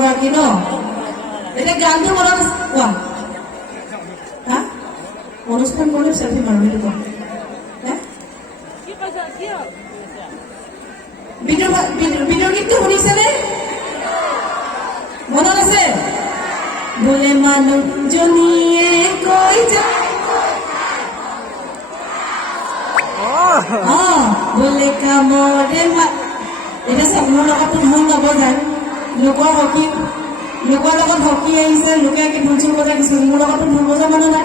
গৰাকী ন এতিয়া গানটো মনত আছে কোৱা হা অনুষ্ঠান কৰিলে চেল্ফি মাৰো সেইটো কোৱা বিদৰ গীতটো শুনিছেনে মনত আছে বোলে মানুহজনীয়ে কৈ যায় বোলে কামৰে এতিয়া চাব মোৰ লগততো ঢোল নবজায় লোকৰ লগত হকী আহিছে লোকে ঢোল চোল বজাই দিছে মোৰ লগততো ঢোল বজা মানুহ নাই